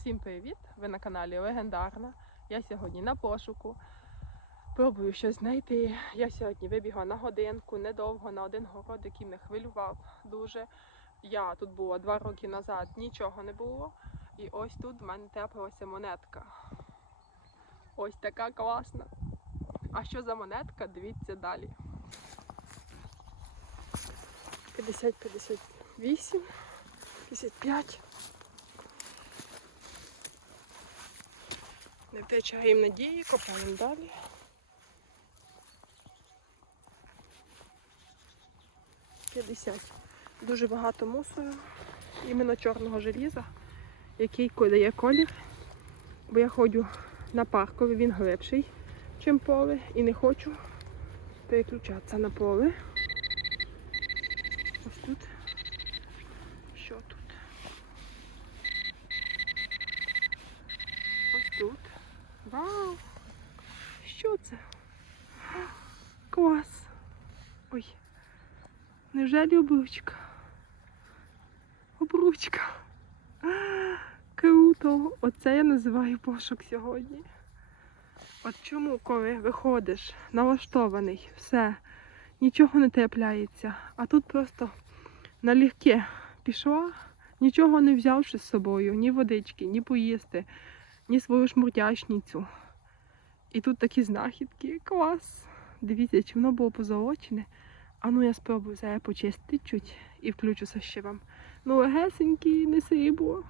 Всім привіт! Ви на каналі Легендарна. Я сьогодні на пошуку. Пробую щось знайти. Я сьогодні вибігла на годинку, недовго на один город, який мене хвилював дуже. Я тут була два роки назад, нічого не було. І ось тут в мене трапилася монетка. Ось така класна. А що за монетка? Дивіться далі. 50, 58, 55. Не втрачаємо надії, копаємо далі. П'ятдесят. Дуже багато мусору, іменно чорного желіза, який дає колір. Бо я ходжу на парковий, він глибший, ніж поле, і не хочу переключатися на поле. Ось тут. Що тут? Ось тут. Вау! Що це? Клас! Ой! Невже обручка? Обручка! Круто! Оце я називаю пошук сьогодні. От чому, коли виходиш, налаштований, все, нічого не трапляється, а тут просто налегке пішла, нічого не взявши з собою, ні водички, ні поїсти, ні свою шмурдячницю. І тут такі знахідки. Клас! Дивіться, чи воно було позолочене. А ну я спробую зараз почистити чуть і включуся ще вам. Ну, легесенький, не срібло.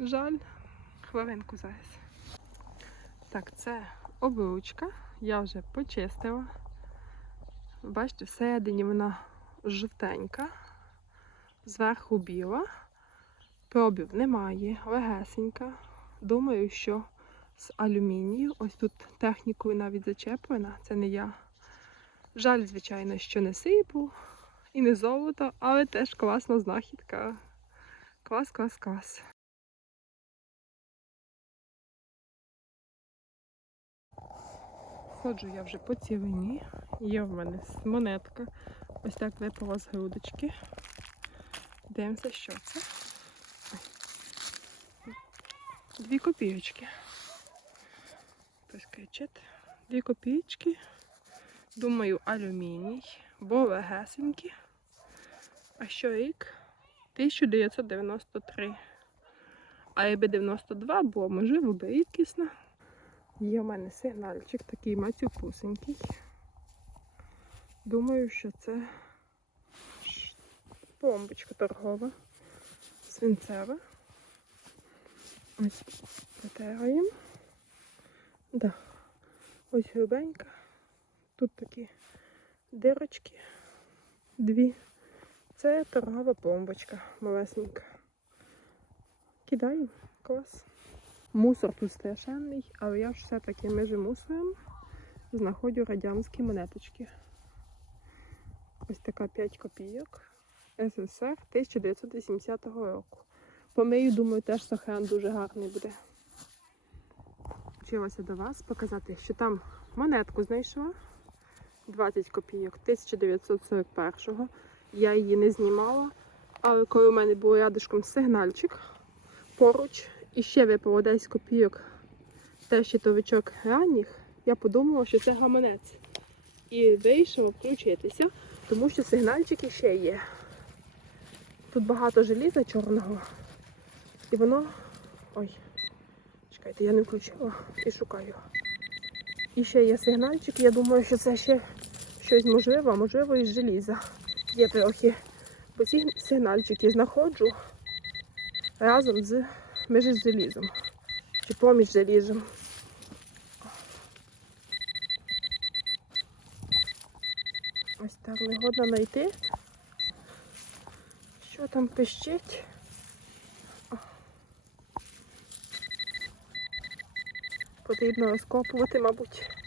Жаль. Хвилинку зараз. Так, це обручка. Я вже почистила. Бачите, всередині вона жовтенька, зверху біла. Пробів немає, легесенька. Думаю, що з алюмінію. Ось тут технікою навіть зачеплена, це не я. Жаль, звичайно, що не срібло і не золото, але теж класна знахідка. Клас, клас, клас. Ходжу я вже по цілині. Є в мене монетка. Ось так випала з грудочки. Дивимося, що це. Дві копійочки. Хтось кричить. Дві копійочки. Думаю, алюміній, бо легесенькі. А що рік? 1993. А якби 92 було, можливо, би рідкісна. Є в мене сигнальчик такий мацюпусенький. Думаю, що це бомбочка торгова, свинцева. Ось протираємо. Да. Ось грубенька. Тут такі дирочки. Дві. Це торгова бомбочка малесенька. Кидаю. Клас. Мусор тут страшенний, але я ж все-таки між мусором знаходжу радянські монеточки. Ось така 5 копійок. СССР 1980 року. Помию, думаю, теж сохран дуже гарний буде. Вчилася до вас показати, що там монетку знайшла. 20 копійок 1941-го. Я її не знімала. Але коли у мене був рядишком сигнальчик поруч, і ще випало 10 копійок теж щитовичок ранніх, я подумала, що це гаманець. І вирішила включитися, тому що сигнальчики ще є. Тут багато желіза чорного. І воно. Ой, чекайте, я не включила і шукаю. І ще є сигнальчик, я думаю, що це ще щось можливе, а можливо із желіза. Є трохи. Бо ці сигнальчики знаходжу разом з між желізом. Чи поміж желізом. Ось так негодно знайти. Що там пищить? Потрібно розкопувати, мабуть.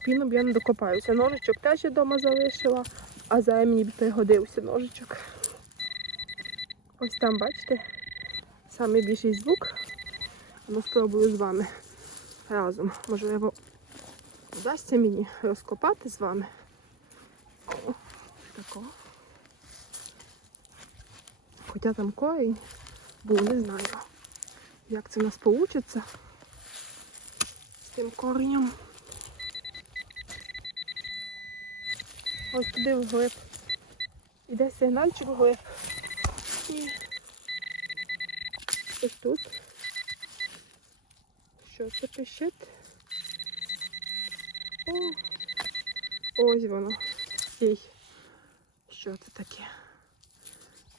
Бо піном я не докопаюся. Ножичок теж я вдома залишила, а зараз мені б пригодився ножичок. Ось там, бачите, саме більший звук. Ну, спробую з вами разом. Можливо, вдасться мені розкопати з вами. О, тако. Хоча там корінь був, не знаю. як це в нас получиться з тим коренем. Ось туди вглиб. Іде сигнальчик вглиб. І ось тут. Що це пишить? О, ось воно. Ей. Що це таке?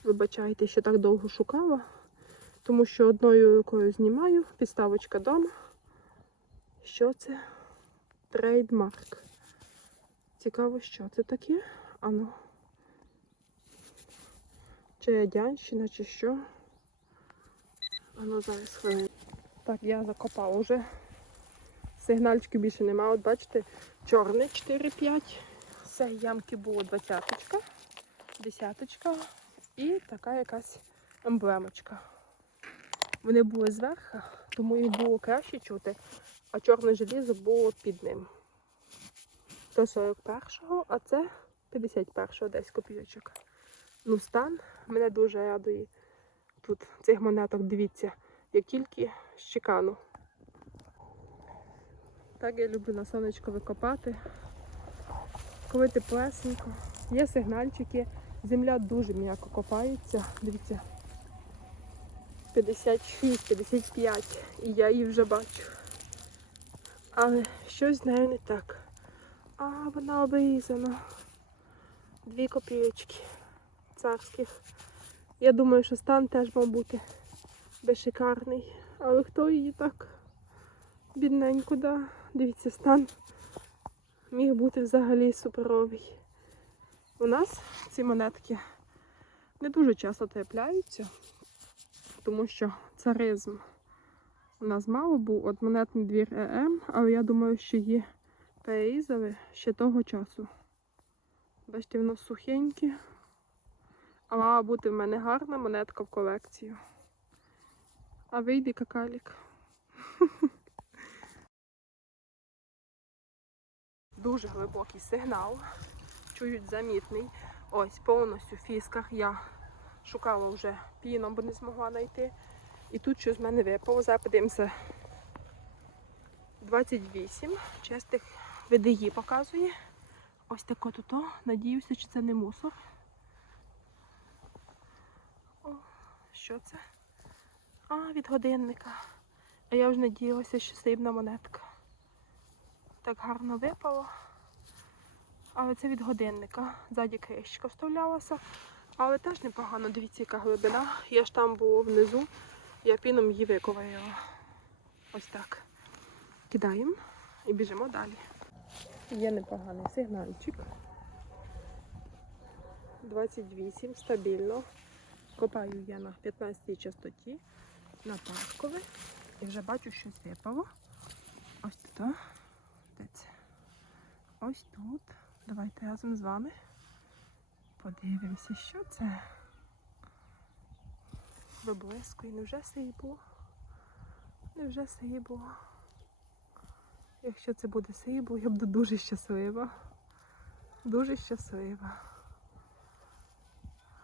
Вибачайте, що так довго шукала, тому що одною рукою знімаю, підставочка дома. Що це? Трейдмарк. Цікаво, що це таке? Ану. Чи ядянщина, чи що? Ану, зараз хвилину. Так, я закопала вже. Сигнальчиків більше нема. От бачите, чорний 4-5. З ямки було двадцяточка, десяточка і така якась емблемочка. Вони були зверху, тому їх було краще чути, а чорне желізо було під ним. То 41-го, а це 51-го десь копійочок. Ну, стан мене дуже радує. Тут цих монеток, дивіться, як тільки з чекану. Так я люблю на сонечко викопати. Коли теплесенько. Є сигнальчики. Земля дуже м'яко копається. Дивіться. 56-55. І я її вже бачу. Але щось з нею не так. А, вона обрізана. Дві копійочки царських. Я думаю, що стан теж мав бути безшикарний. Але хто її так бідненько, да? Дивіться, стан міг бути взагалі суперовий. У нас ці монетки не дуже часто трапляються, тому що царизм у нас мало був, от монетний двір ЕМ, але я думаю, що її перерізали ще того часу. Бачите, воно сухеньке. А мала бути в мене гарна монетка в колекцію. А вийде какалік. Дуже глибокий сигнал. Чують замітний. Ось повністю в фісках я шукала вже піном, бо не змогла знайти. І тут щось в мене випало. Зараз подивимося. 28 чистих ВДІ показує. Ось таке тут. Надіюся, що це не мусор. О, що це? А, від годинника. А я вже надіялася, що срібна монетка. Так гарно випало. Але це від годинника. Ззаді кришечка вставлялася. Але теж непогано, дивіться, яка глибина. Я ж там було внизу, я піном її виковирила. Ось так. Кидаємо і біжимо далі. Є непоганий сигнальчик. 28, стабільно. Копаю я на 15 частоті, на паркове. І вже бачу, щось випало. Ось тут. Де це? Ось тут. Давайте разом з вами подивимося, що це. Виблискує. Невже срібло? Невже срібло? Якщо це буде срібло, я буду дуже щаслива. Дуже щаслива.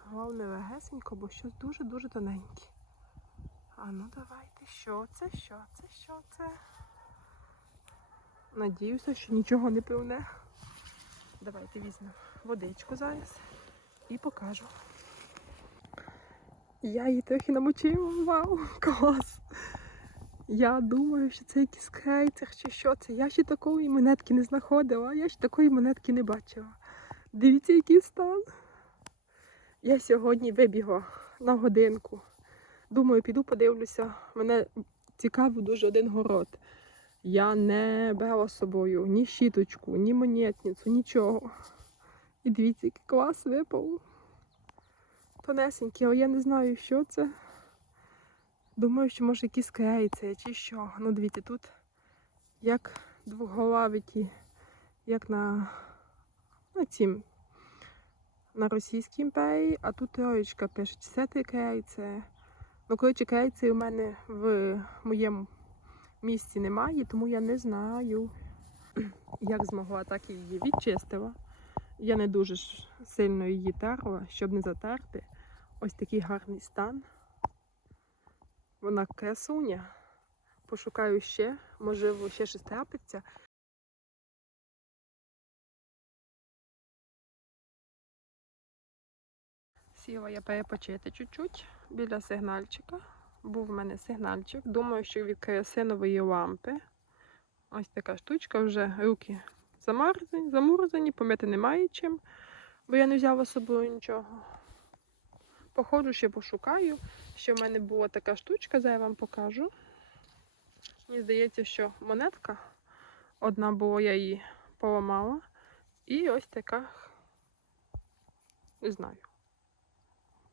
Головне легесенько, бо щось дуже-дуже тоненьке. А ну давайте, що це, що це, що це? Надіюся, що нічого не пливне. Давайте візьмемо водичку зараз і покажу. Я її трохи намочила. Вау, клас! Я думаю, що це якийсь крейцер чи що це. Я ще такої монетки не знаходила, я ще такої монетки не бачила. Дивіться, який стан. Я сьогодні вибігла на годинку. Думаю, піду подивлюся. Мене цікавив дуже один город. Я не брала з собою ні щіточку, ні монетницю, нічого. І дивіться, який клас випав. Тонесенький, але я не знаю, що це. Думаю, що може якісь крейці чи що. Ну, дивіться, тут як двоголавиті, як на, на цім, на Російській імперії, а тут троєчка пише, це ти крейце. Ну, коротше, крейці у мене в моєму місці немає, тому я не знаю, як змогла, так і її відчистила. Я не дуже сильно її терла, щоб не затерти. Ось такий гарний стан. Вона красуня. Пошукаю ще, можливо, ще щось трапиться. Сіла я перепочити чуть-чуть біля сигнальчика. Був в мене сигнальчик. Думаю, що від керосинової лампи. Ось така штучка, вже руки замерзані, замурзані, помити немає чим, бо я не взяла з собою нічого. Походжу ще пошукаю. Ще в мене була така штучка, зараз я вам покажу. Мені здається, що монетка. Одна була, я її поламала. І ось така, не знаю.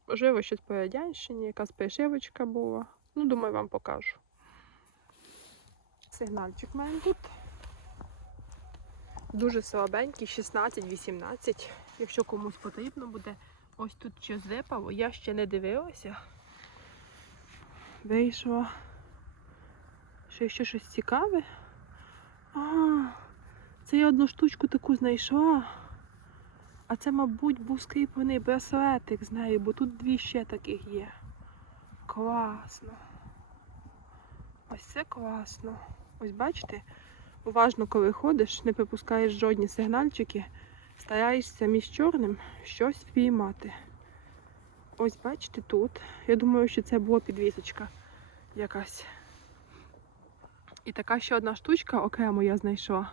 Можливо, щось по радянщині, якась пришивочка була. Ну, думаю, вам покажу. Сигнальчик мене тут. Дуже слабенький, 16-18. Якщо комусь потрібно буде, ось тут щось випало, я ще не дивилася. Вийшло. Ще ще щось цікаве. А, це я одну штучку таку знайшла. А це, мабуть, був скріплений браслетик з нею, бо тут дві ще таких є. Класно. Ось це класно. Ось бачите, уважно, коли ходиш, не пропускаєш жодні сигнальчики, стараєшся між чорним щось впіймати. Ось бачите тут. Я думаю, що це була підвісочка якась. І така ще одна штучка окремо я знайшла.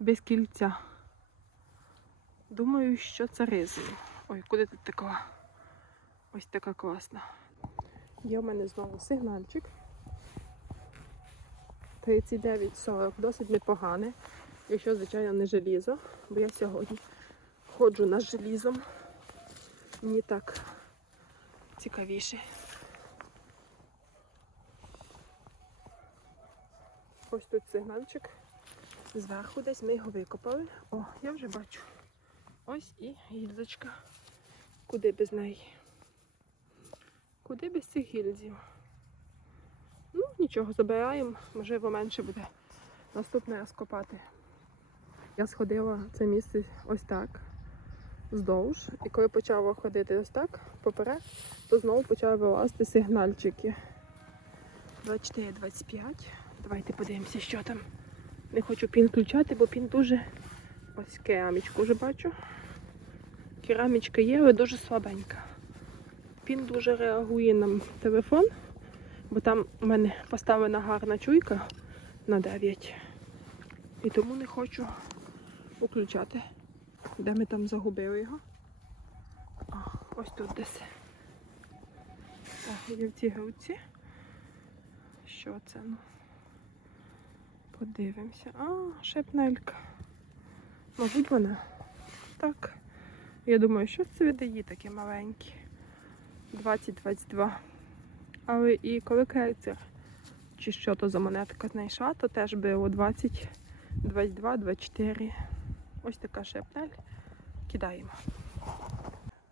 Без кільця. Думаю, що це ризина. Ой, куди тут така? Ось така класна. Є в мене знову сигнальчик. 39,40, досить непогане. Якщо, звичайно, не желізо, бо я сьогодні ходжу на желізом. Мені так цікавіше. Ось тут сигнальчик. Зверху десь ми його викопали. О, я вже бачу. Ось і гільзочка. Куди без неї? Куди без цих гільзів? Ну, нічого, забираємо, можливо, менше буде наступний раз копати. Я сходила це місце ось так, вздовж. І коли почала ходити ось так, поперек, то знову почали вилазити сигнальчики. 24-25. Давайте подивимося, що там. Не хочу пін включати, бо пін дуже. Ось керамічку вже бачу. Керамічка є, але дуже слабенька. Пін дуже реагує на телефон, бо там у мене поставлена гарна чуйка на 9. І тому не хочу включати. Де ми там загубили його? А, ось тут десь. О, є в цій груці. Що це? Ну? Подивимося. А, шепнелька. Мабуть, вона. Так. Я думаю, що це видає таке маленьке. 20-22. Але і коли крейцер, чи що то за монетка знайшла, то теж було 20, 22, 24. Ось така шепнель. Кидаємо.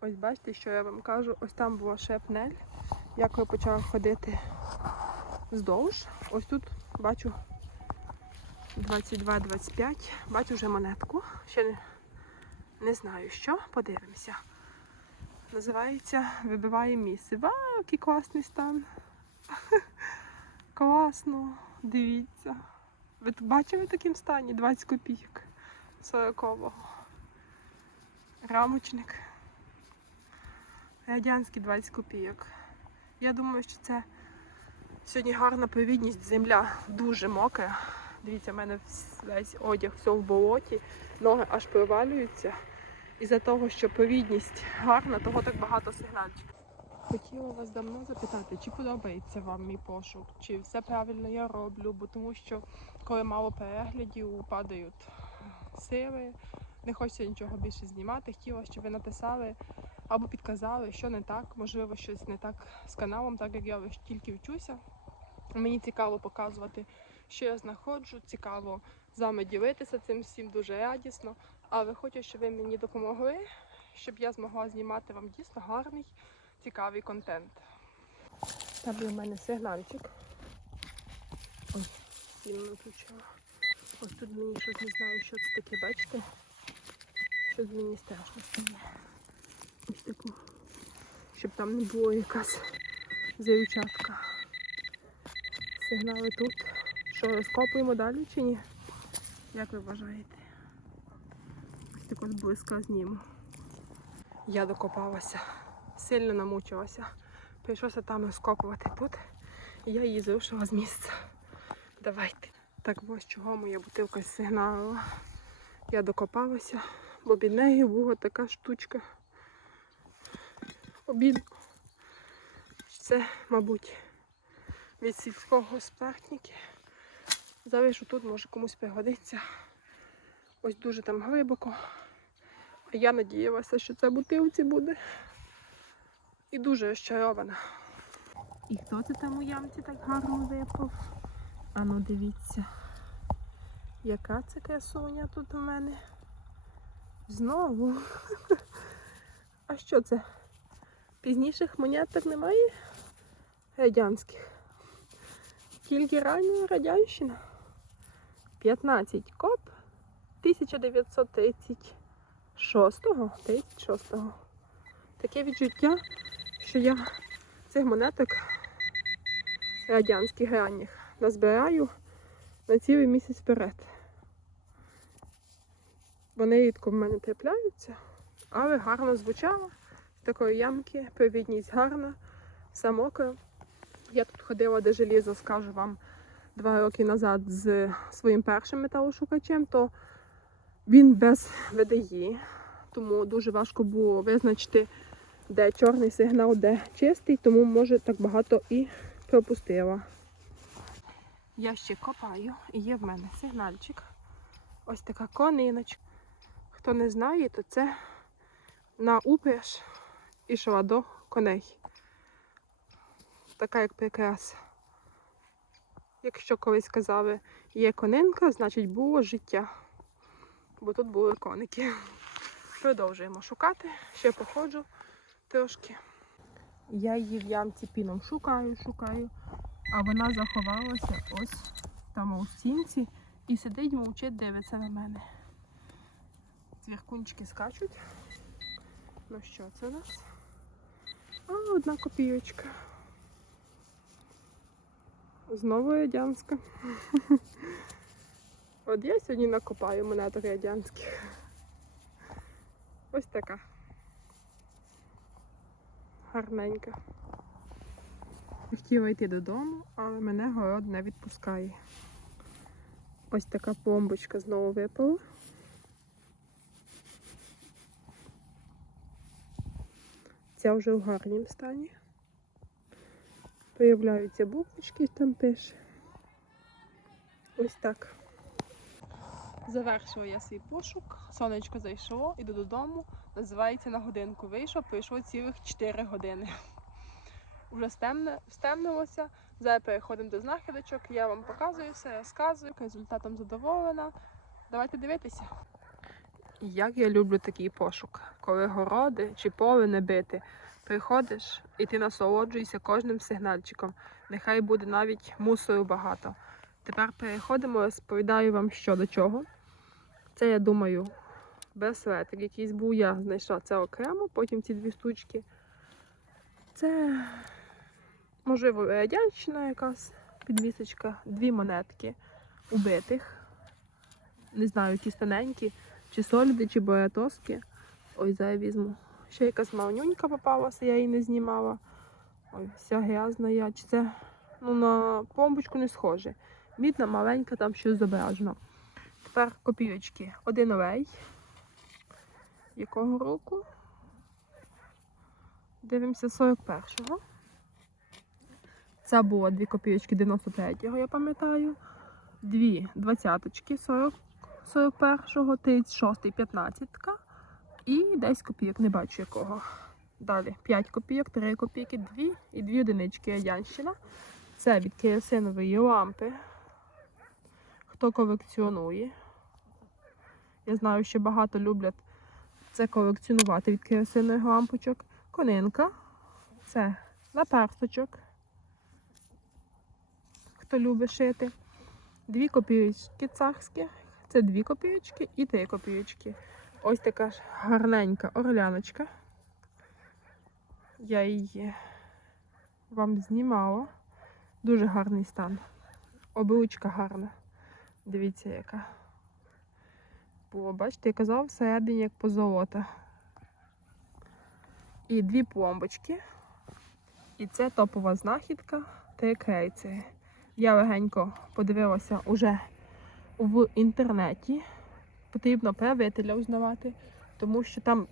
Ось бачите, що я вам кажу, ось там була шепнель. Я коли почала ходити вздовж, ось тут бачу 22-25. Бачу вже монетку. Ще не, не знаю що. Подивимося. Називається Вибиває місце. Вау, який класний стан. Класно. Дивіться. Ви бачили в такому стані? 20 копійок 40-го. Рамочник. Радянський 20 копійок. Я думаю, що це сьогодні гарна провідність. Земля дуже мокра. Дивіться, в мене весь одяг все в болоті, ноги аж провалюються. Із-за того, що повідність гарна, того так багато сигнальчиків. Хотіла вас давно запитати, чи подобається вам мій пошук, чи все правильно я роблю, бо тому що коли мало переглядів, падають сили, не хочеться нічого більше знімати. Хотіла, щоб ви написали або підказали, що не так, можливо, щось не так з каналом, так як я лише тільки вчуся. Мені цікаво показувати, що я знаходжу, цікаво з вами ділитися цим всім дуже радісно. Але хочу, щоб ви мені допомогли, щоб я змогла знімати вам дійсно гарний, цікавий контент. Там є в мене сигнальчик. Ой, сильно включила. Ось тут мені щось не знаю, що це таке, бачите? Щось мені страшно стає. Ось таку. Щоб там не було якась зайчатка. Сигнали тут. Що, розкопуємо далі чи ні? Як ви вважаєте? Ось так ось близько зніму. Я докопалася, сильно намучилася. Прийшлося там розкопувати тут. І я її зрушила з місця. Давайте. Так ось чого моя бутилка сигналила. Я докопалася, бо під нею була така штучка. Обідно. Це, мабуть, від сільського господарники. Залишу тут, може комусь пригодиться. Ось дуже там глибоко. А я надіялася, що це бутилці буде. І дуже розчарована. І хто це там у ямці так гарно випав? Ану, дивіться. Яка це красуня тут у мене? Знову. А що це? Пізніших монеток немає? Радянських. Тільки рання радянщина. 15 коп 1936-го. 36-го. Таке відчуття, що я цих монеток радянських ранніх назбираю на цілий місяць вперед. Вони рідко в мене трапляються, але гарно звучало. З такої ямки, провідність гарна, все мокре. Я тут ходила де желізо, скажу вам, два роки назад з своїм першим металошукачем, то він без VDI, тому дуже важко було визначити, де чорний сигнал, де чистий, тому може так багато і пропустила. Я ще копаю і є в мене сигнальчик. Ось така кониночка. Хто не знає, то це на упряж ішла до коней. Така як прикраса. Якщо колись казали, є конинка, значить було життя. Бо тут були коники. Продовжуємо шукати, ще походжу трошки. Я її в ямці піном шукаю, шукаю, а вона заховалася ось там у стінці і сидить, мовчить, дивиться на мене. Цвіркунчики скачуть. Ну що це у нас? А, одна копійочка. Знову радянська. От я сьогодні накопаю монеток радянських. Ось така. Гарненька. Хотіла йти додому, але мене город не відпускає. Ось така пломбочка знову випала. Ця вже в гарнім стані. Появляються буквочки, там пише. Ось так. Завершила я свій пошук. Сонечко зайшло, іду додому. Називається на годинку. Вийшов, пройшло цілих 4 години. Уже стемнилося. Зараз переходимо до знахідочок. Я вам показую все, розказую. Результатом задоволена. Давайте дивитися. Як я люблю такий пошук, коли городи чи поле не бити. Приходиш і ти насолоджуєшся кожним сигнальчиком. Нехай буде навіть мусору багато. Тепер переходимо, розповідаю вам що до чого. Це, я думаю, браслетик якийсь був, я знайшла це окремо, потім ці дві штучки. Це, можливо, радянщина якась підвісочка, дві монетки убитих. Не знаю, ті тоненькі, чи соліди, чи боятоски. Ой, зараз візьму. Ще якась маленька попалася, я її не знімала. Ой, вся грязна я. Чи це ну, на пломбочку не схоже. Мідна, маленька, там щось зображено. Тепер копійочки. Один олей. Якого року? Дивимося 41-го. Це було дві копійочки 93-го, я пам'ятаю. Дві двадцяточки 40, 41-го, 36-й, 15-ка. І десь копійок, не бачу якого. Далі 5 копійок, 3 копійки, 2 і 2 одинички радянщина. Це від керосинової лампи. Хто колекціонує. Я знаю, що багато люблять це колекціонувати від керосинових лампочок. Конинка. Це наперсточок. Хто любить шити. Дві копійочки царські. Це дві копійочки і три копійочки. Ось така ж гарненька орляночка. Я її вам знімала. Дуже гарний стан. Обручка гарна. Дивіться, яка. Було, бачите, я казав, всередині як позолота. І дві пломбочки. І це топова знахідка три крейці. Я легенько подивилася уже в інтернеті. Потрібно правителя узнавати, тому що там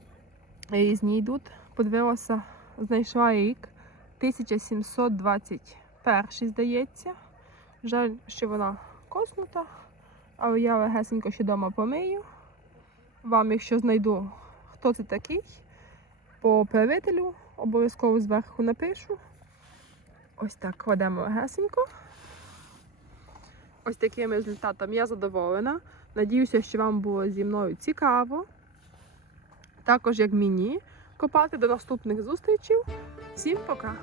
різні йдуть. Подивилася, знайшла рік 1721, здається. Жаль, що вона коснута, але я легесенько ще вдома помию. Вам, якщо знайду, хто це такий, по правителю обов'язково зверху напишу. Ось так кладемо легесенько. Ось таким результатом я задоволена. Надіюся, що вам було зі мною цікаво. Також як мені копати до наступних зустрічей. Всім пока!